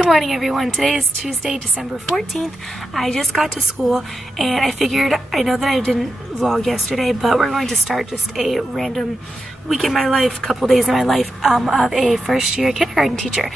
Good morning everyone. Today is Tuesday, December 14th. I just got to school and I figured, I know that I didn't vlog yesterday, but we're going to start just a random week in my life, couple days in my life of a first year kindergarten teacher.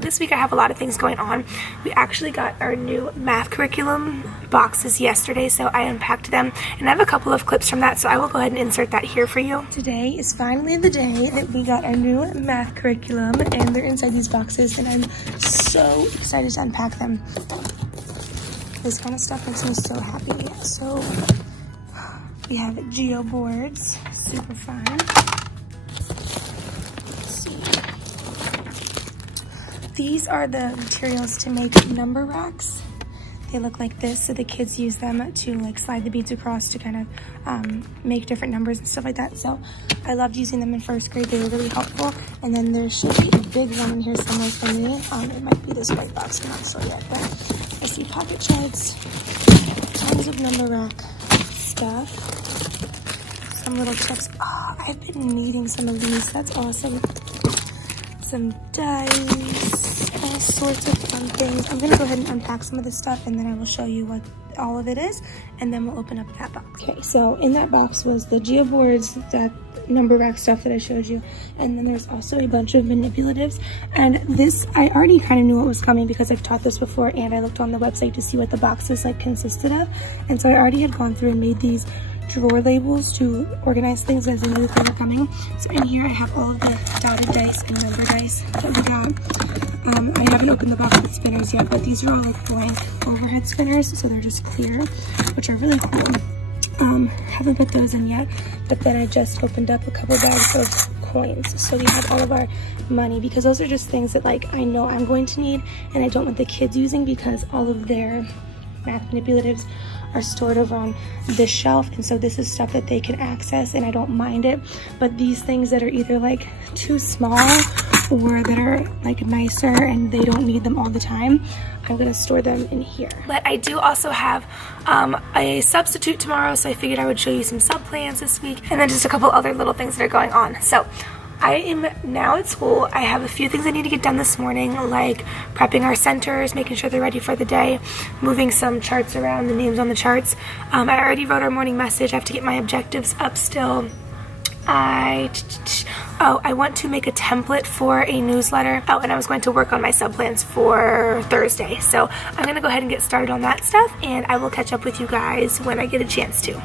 This week I have a lot of things going on. We actually got our new math curriculum boxes yesterday, so I unpacked them and I have a couple of clips from that, so I will go ahead and insert that here for you. Today is finally the day that we got our new math curriculum and they're inside these boxes and I'm so excited to unpack them. This kind of stuff makes me so happy. So we have geo boards, super fun. These are the materials to make number racks. They look like this, so the kids use them to like slide the beads across to kind of make different numbers and stuff like that. So I loved using them in first grade. They were really helpful. And then there should be a big one in here somewhere for me. It might be this white box, I'm not sure yet, but I see pocket charts, tons of number rack stuff, some little chips. Oh, I've been needing some of these. That's awesome. Some dice, all sorts of fun things. I'm gonna go ahead and unpack some of this stuff and then I will show you what all of it is and then we'll open up that box. Okay, so in that box was the geo boards, that number rack stuff that I showed you, and then there's also a bunch of manipulatives. And this, I already kind of knew what was coming because I've taught this before and I looked on the website to see what the boxes like consisted of. And so I already had gone through and made these drawer labels to organize things as I knew that they were coming. So in here I have all of the dotted dice and number dice that we got. I haven't opened the box with spinners yet, but these are all like blank overhead spinners, so they're just clear, which are really cool. Haven't put those in yet, but then I just opened up a couple bags of coins. So we have all of our money because those are just things that like I know I'm going to need and I don't want the kids using because all of their math manipulatives are stored over on this shelf, and so this is stuff that they can access and I don't mind it. But these things that are either like too small or that are like nicer and they don't need them all the time, I'm gonna store them in here. But I do also have a substitute tomorrow, so I figured I would show you some sub plans this week and then just a couple other little things that are going on. So I am now at school. I have a few things I need to get done this morning, like prepping our centers, making sure they're ready for the day, moving some charts around, the names on the charts. I already wrote our morning message. I have to get my objectives up still. I want to make a template for a newsletter. Oh, and I was going to work on my sub plans for Thursday. So I'm gonna go ahead and get started on that stuff and I will catch up with you guys when I get a chance to.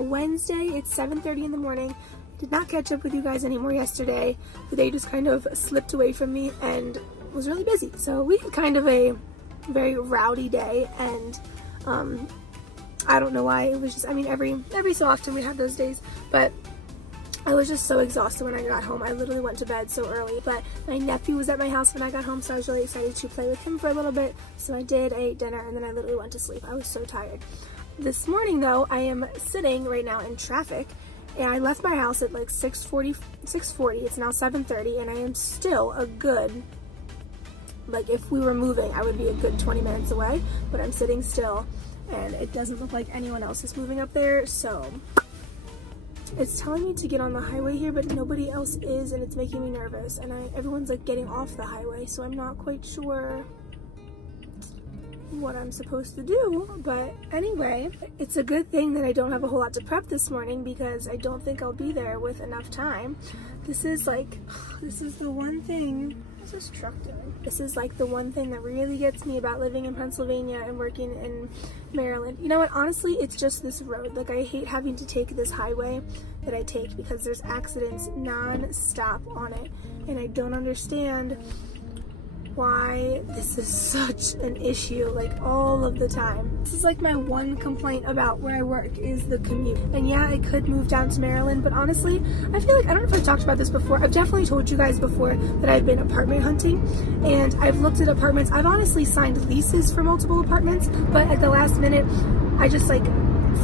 Wednesday, it's 7:30 in the morning. Did not catch up with you guys anymore yesterday. The day just kind of slipped away from me and was really busy. So we had kind of a very rowdy day and I don't know why. It was just, I mean, every so often we have those days, but I was just so exhausted when I got home. I literally went to bed so early, but my nephew was at my house when I got home, so I was really excited to play with him for a little bit. So I did, I ate dinner, and then I literally went to sleep. I was so tired. This morning though, I am sitting right now in traffic and I left my house at like 6:40, it's now 7:30 and I am still a good, like if we were moving, I would be a good 20 minutes away, but I'm sitting still and it doesn't look like anyone else is moving up there, so it's telling me to get on the highway here, but nobody else is and it's making me nervous and everyone's like getting off the highway, so I'm not quite sure what I'm supposed to do. But anyway, it's a good thing that I don't have a whole lot to prep this morning because I don't think I'll be there with enough time. This is the one thing, what's this truck doing? This is like the one thing that really gets me about living in Pennsylvania and working in Maryland. You know what, honestly, it's just this road. Like I hate having to take this highway that I take because there's accidents non-stop on it and I don't understand why this is such an issue like all of the time. This is like my one complaint about where I work is the commute. And yeah, I could move down to Maryland, but honestly, I feel like, I don't know if I've talked about this before, I've definitely told you guys before that I've been apartment hunting and I've looked at apartments. I've honestly signed leases for multiple apartments, but at the last minute, I just like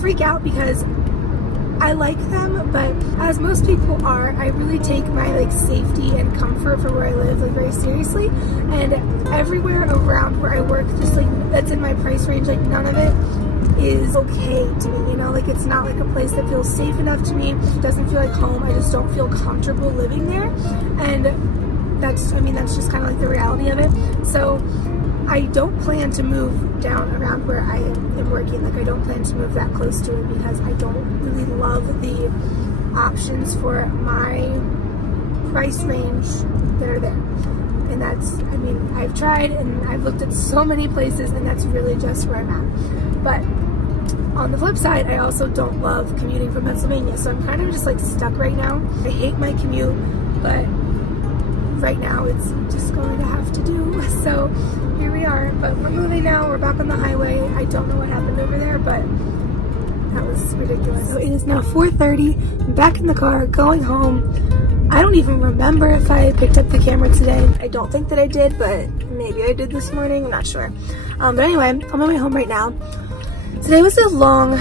freak out because I like them, but as most people are, I really take my like safety and comfort for where I live like very seriously, and everywhere around where I work, just like that's in my price range, like none of it is okay to me, you know, like it's not like a place that feels safe enough to me. It doesn't feel like home. I just don't feel comfortable living there, and that's, I mean, that's just kind of like the reality of it. So I don't plan to move down around where I am working. Like I don't plan to move that close to it because I don't really love the options for my price range that are there. And that's, I mean, I've tried and I've looked at so many places, and that's really just where I'm at. But on the flip side, I also don't love commuting from Pennsylvania, so I'm kind of just like stuck right now. I hate my commute, but right now it's just going to have to do. So here we are, but we're moving now. We're back on the highway. I don't know what happened over there, but that was ridiculous. So it is now 4:30. I'm back in the car going home. I don't even remember if I picked up the camera today. I don't think that I did, but maybe I did this morning. I'm not sure. But anyway, I'm on my way home right now. Today was a long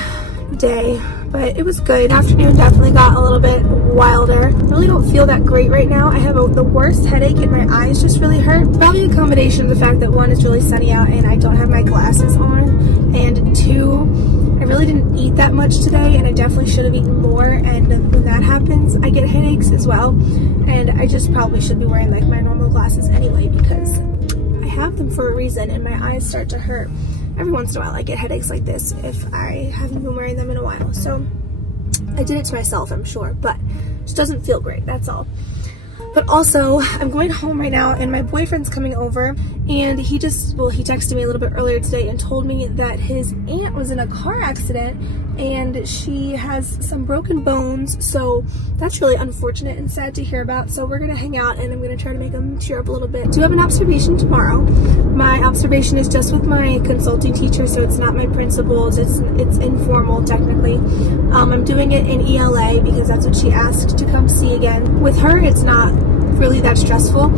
day, but it was good. Afternoon definitely got a little bit wilder. I really don't feel that great right now. I have the worst headache and my eyes just really hurt. Probably a combination of the fact that one, it's really sunny out and I don't have my glasses on, and two, I really didn't eat that much today and I definitely should have eaten more, and when that happens I get headaches as well, and I just probably should be wearing like my normal glasses anyway because I have them for a reason, and my eyes start to hurt. Every once in a while I get headaches like this if I haven't been wearing them in a while. So I did it to myself, I'm sure, but it just doesn't feel great, that's all. But also, I'm going home right now and my boyfriend's coming over, and he texted me a little bit earlier today and told me that his aunt was in a car accident and she has some broken bones, so that's really unfortunate and sad to hear about. So we're gonna hang out and I'm gonna try to make him cheer up a little bit. I do have an observation tomorrow. My observation is just with my consulting teacher, so it's not my principals, it's informal technically. I'm doing it in ELA because that's what she asked to come see again. With her, it's not really that stressful.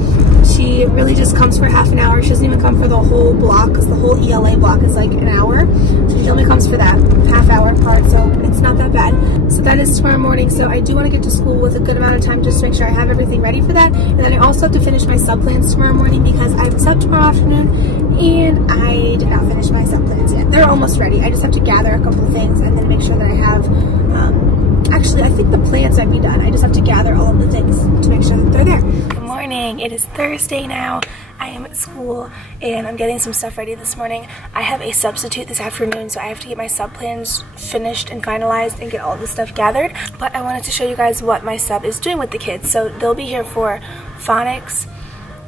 She really just comes for half an hour. She doesn't even come for the whole block because the whole ELA block is like an hour. So she only comes for that half-hour part, so it's not that bad. So that is tomorrow morning. So I do want to get to school with a good amount of time just to make sure I have everything ready for that. And then I also have to finish my sub-plans tomorrow morning because I have a sub tomorrow afternoon and I did not finish my sub-plans yet. They're almost ready. I just have to gather a couple things and then make sure that I have actually, I think the plans might be done. I just have to gather all of the things to make sure that they're there. Good morning. It is Thursday now. I am at school and I'm getting some stuff ready this morning. I have a substitute this afternoon, so I have to get my sub plans finished and finalized and get all the stuff gathered. But I wanted to show you guys what my sub is doing with the kids. So they'll be here for phonics,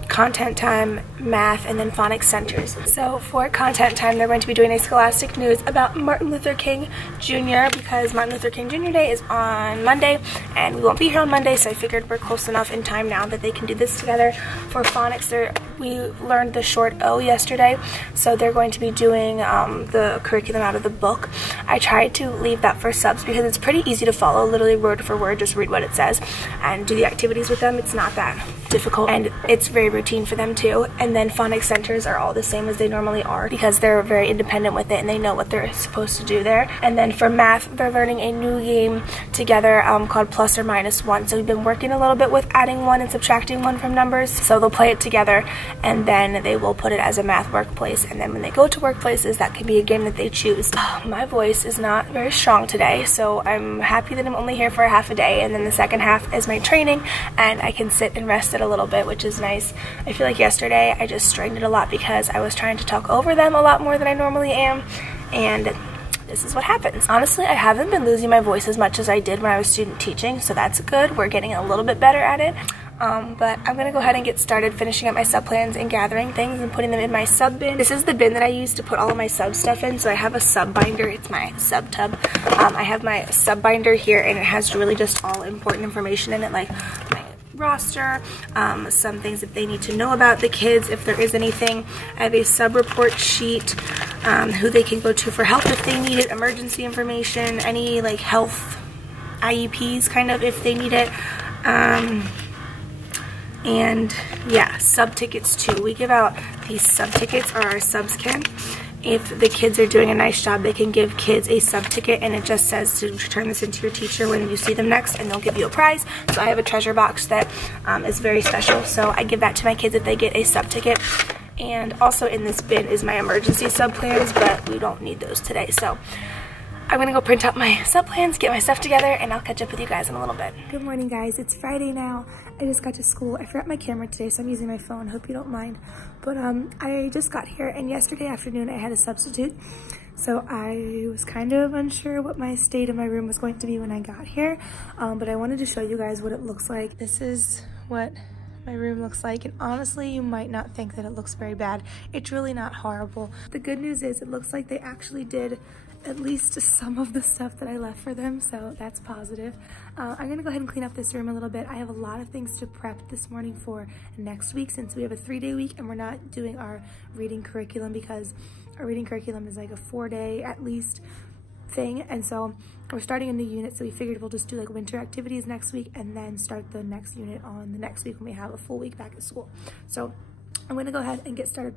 content time, math, and then phonics centers. So for content time, they're going to be doing a scholastic news about Martin Luther King Jr. because Martin Luther King Jr. Day is on Monday and we won't be here on Monday, so I figured we're close enough in time now that they can do this together. For phonics, we learned the short O yesterday, so they're going to be doing the curriculum out of the book. I tried to leave that for subs because it's pretty easy to follow, literally word for word, just read what it says and do the activities with them. It's not that difficult and it's very routine for them too. And then phonics centers are all the same as they normally are because they're very independent with it and they know what they're supposed to do there. And then for math, they're learning a new game together called plus or minus one. So we've been working a little bit with adding one and subtracting one from numbers. So they'll play it together and then they will put it as a math workplace. And then when they go to workplaces, that can be a game that they choose. My voice is not very strong today, so I'm happy that I'm only here for a half a day, and then the second half is my training and I can sit and rest it a little bit, which is nice. I feel like yesterday I just strained it a lot because I was trying to talk over them a lot more than I normally am, and this is what happens. Honestly, I haven't been losing my voice as much as I did when I was student teaching, so that's good. We're getting a little bit better at it. But I'm gonna go ahead and get started finishing up my sub plans and gathering things and putting them in my sub bin. This is the bin that I use to put all of my sub stuff in, so I have a sub binder. It's my sub tub. I have my sub binder here and it has really just all important information in it, like my roster, some things that they need to know about the kids if there is anything. I have a sub report sheet, who they can go to for help if they need it, emergency information, any like health IEPs kind of if they need it. And yeah, sub tickets too. We give out these sub tickets, or our subs can, if the kids are doing a nice job, they can give kids a sub ticket, and it just says to return this into your teacher when you see them next, and they'll give you a prize. So I have a treasure box that is very special, so I give that to my kids if they get a sub ticket. And also in this bin is my emergency sub plans, but we don't need those today. So I'm gonna go print out my sub plans, get my stuff together, and I'll catch up with you guys in a little bit. Good morning, guys. It's Friday now. I just got to school. I forgot my camera today, so I'm using my phone. Hope you don't mind. But I just got here, and yesterday afternoon I had a substitute. So I was kind of unsure what my state of my room was going to be when I got here. But I wanted to show you guys what it looks like. This is what my room looks like, and honestly, you might not think that it looks very bad. It's really not horrible. The good news is it looks like they actually did at least some of the stuff that I left for them, so that's positive. I'm gonna go ahead and clean up this room a little bit. I have a lot of things to prep this morning for next week, since we have a 3-day week and we're not doing our reading curriculum, because our reading curriculum is like a 4-day at least thing, and so we're starting a new unit, so we figured we'll just do like winter activities next week and then start the next unit on the next week when we have a full week back at school. So I'm gonna go ahead and get started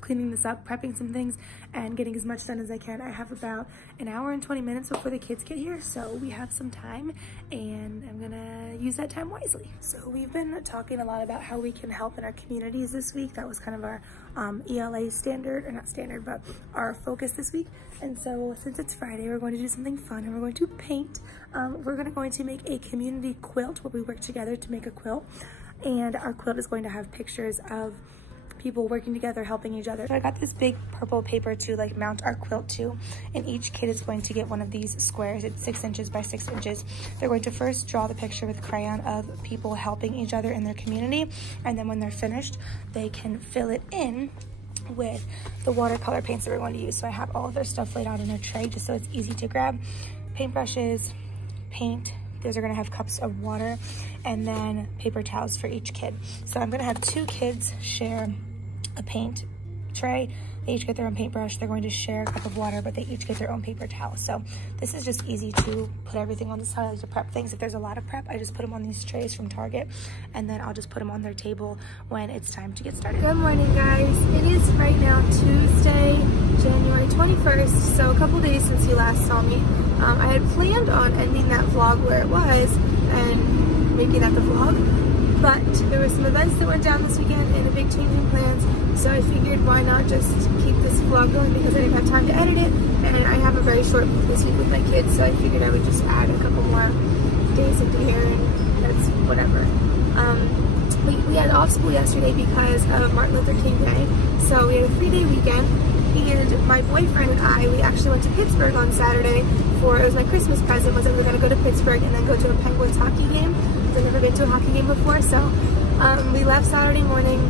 cleaning this up, prepping some things, and getting as much done as I can. I have about an hour and 20 minutes before the kids get here, so we have some time, and I'm gonna use that time wisely. So we've been talking a lot about how we can help in our communities this week. That was kind of our ELA standard, or not standard, but our focus this week. And so since it's Friday, we're going to do something fun, and we're going to paint. We're going to make a community quilt where we work together to make a quilt, and our quilt is going to have pictures of people working together, helping each other. So I got this big purple paper to like mount our quilt to, and each kid is going to get one of these squares. It's 6 inches by 6 inches. They're going to first draw the picture with crayon of people helping each other in their community, and then when they're finished, they can fill it in with the watercolor paints that we're going to use. So I have all of their stuff laid out in a tray just so it's easy to grab. Paintbrushes, paint, those are gonna have cups of water, and then paper towels for each kid. So I'm gonna have 2 kids share a paint tray. They each get their own paintbrush. They're going to share a cup of water, but they each get their own paper towel. So this is just easy to put everything on the side to prep things. If there's a lot of prep, I just put them on these trays from Target, and then I'll just put them on their table when it's time to get started. Good morning, guys. It is right now Tuesday, January 21st, so a couple days since you last saw me. I had planned on ending that vlog where it was and making that the vlog, but there were some events that went down this weekend and a big change in plans, so I figured why not just keep this vlog going, because I didn't have time to edit it, and I have a very short week this week with my kids, so I figured I would just add a couple more days into here, and that's whatever. We had off school yesterday because of Martin Luther King Day, so we had a 3-day weekend, and my boyfriend and I, we actually went to Pittsburgh on Saturday for, it was my Christmas present, was that we were going to go to Pittsburgh and then go to a Penguins hockey game. I've never been to a hockey game before, so we left Saturday morning,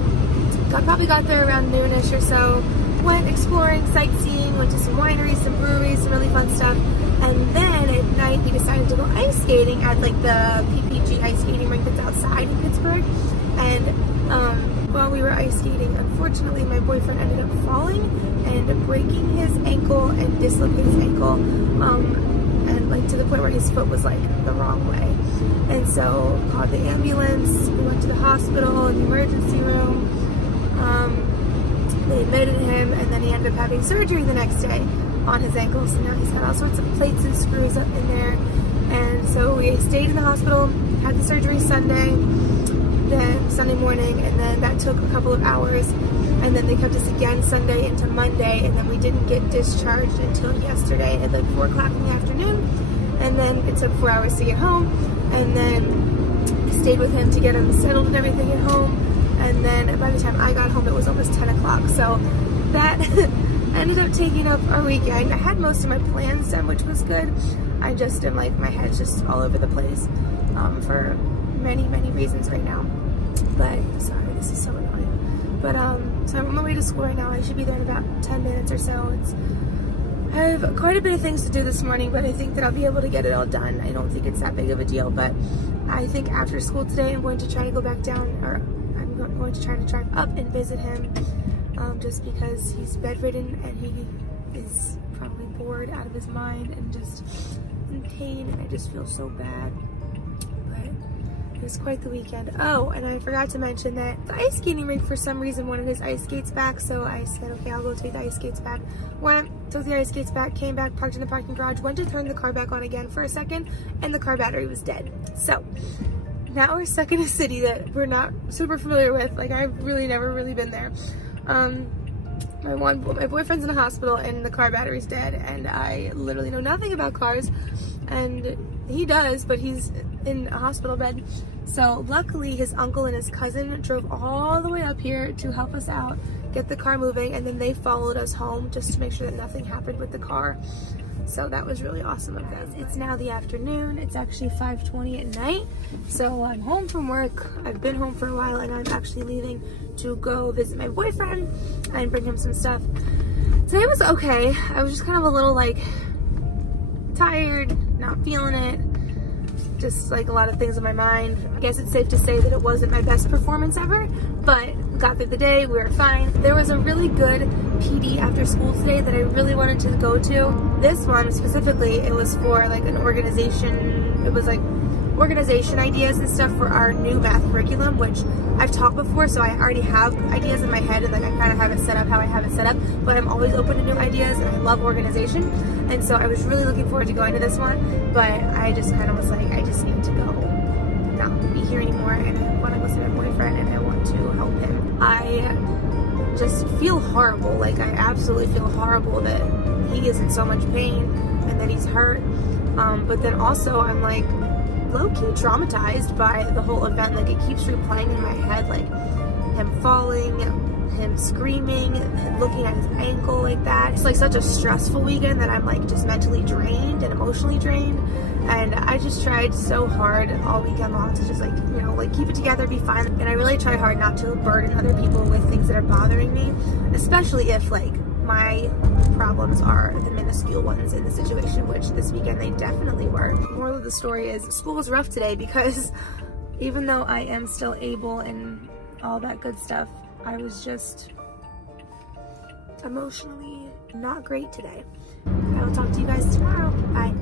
probably got there around noonish or so, went exploring, sightseeing, went to some wineries, some breweries, some really fun stuff, and then at night we decided to go ice skating at like the PPG ice skating rink that's outside in Pittsburgh, and while we were ice skating, unfortunately my boyfriend ended up falling and breaking his ankle and dislocating his ankle, and like to the point where his foot was like the wrong way. And so called the ambulance, we went to the hospital, in the emergency room, they admitted him, and then he ended up having surgery the next day on his ankle, so now he's got all sorts of plates and screws up in there. And so we stayed in the hospital, had the surgery Sunday morning, and then that took a couple of hours, and then they kept us again Sunday into Monday, and then we didn't get discharged until yesterday at like 4 o'clock in the afternoon, and then it took 4 hours to get home, and then I stayed with him to get him settled and everything at home, and then by the time I got home it was almost 10 o'clock, so that ended up taking up our weekend. I had most of my plans done, which was good. I just am like, my head's just all over the place for many reasons right now. But sorry, this is so annoying. But so I'm on my way to school right now. I should be there in about 10 minutes or so. I have quite a bit of things to do this morning, but I think that I'll be able to get it all done. I don't think it's that big of a deal, but I think after school today I'm going to try to go back down, or I'm going to try to drive up and visit him, just because he's bedridden and he is probably bored out of his mind and just in pain, and I just feel so bad. But was quite the weekend. Oh, and I forgot to mention that the ice skating rink for some reason wanted his ice skates back, so I said, okay, I'll go take the ice skates back. Went, took the ice skates back, came back, parked in the parking garage, went to turn the car back on again for a second, and the car battery was dead. So now we're stuck in a city that we're not super familiar with. Like, I've really never really been there. My boyfriend's in the hospital and the car battery's dead, and I literally know nothing about cars, and he does, but he's in a hospital bed. So luckily his uncle and his cousin drove all the way up here to help us out, get the car moving, and then they followed us home just to make sure that nothing happened with the car. So that was really awesome of them. It's now the afternoon. It's actually 5:20 at night. So I'm home from work. I've been home for a while, and I'm actually leaving to go visit my boyfriend and bring him some stuff. Today was okay. I was just kind of a little like tired, not feeling it. Just like a lot of things in my mind. I guess it's safe to say that it wasn't my best performance ever, but got through the day, we were fine. There was a really good PD after school today that I really wanted to go to. This one specifically, it was for like an organization, it was like organization ideas and stuff for our new math curriculum, which I've taught before, so I already have ideas in my head and like I kind of have it set up how I have it set up, but I'm always open to new ideas and I love organization, and so I was really looking forward to going to this one, but I just kind of was like, I just need to go, not be here anymore, and I want to go see my boyfriend and I want to help him. I just feel horrible, like I absolutely feel horrible that he is in so much pain and that he's hurt, but then also I'm like low-key traumatized by the whole event. Like, it keeps replaying in my head, like him falling, him screaming, him looking at his ankle like that. It's like such a stressful weekend that I'm like just mentally drained and emotionally drained, and I just tried so hard all weekend long to just like, you know, like keep it together, be fine, and I really try hard not to burden other people with things that are bothering me, especially if like my problems are the minuscule ones in the situation, which this weekend they definitely were. The moral of the story is school was rough today because even though I am still able and all that good stuff, I was just emotionally not great today. I will talk to you guys tomorrow. Bye.